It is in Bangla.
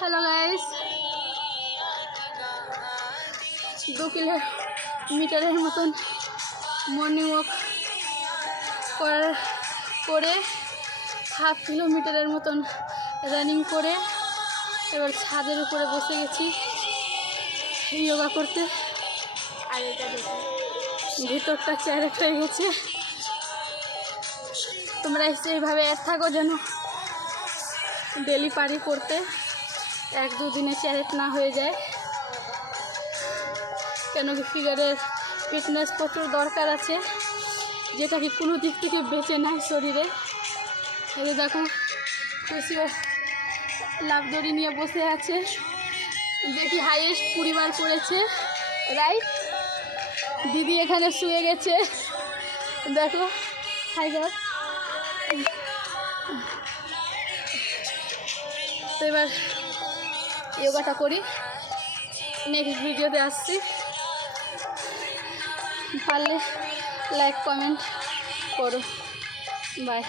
হ্যালো গাইস, 2 কিলোমিটারের মতন মর্নিং ওয়াক করে হাফ কিলোমিটারের মতন রানিং করে এবার ছাদের উপরে বসে গেছি যোগা করতে। আর এটা ভিতরটা চ্যারেট হয়ে গেছে। তোমরা এইভাবে অ্যাড থাকো যেন ডেলি পারি করতে, 1-2 দিনে চ্যারেট না হয়ে যায়। কেন কি ফিগারের ফিটনেস প্রচুর দরকার আছে, যেটা কি কোনো দিক থেকে বেঁচে নাই শরীরে। এই দেখো খুশি লাভ দড়ি নিয়ে বসে আছে, দেখি হাইয়েস্ট 20 বার করেছে, রাইট? দিদি এখানে শুয়ে গেছে, দেখো। হাই গাইস, তো এবার যোগাটা করি, নেক্সট ভিডিওতে আসছি। পারলে লাইক কমেন্ট করো, বাই।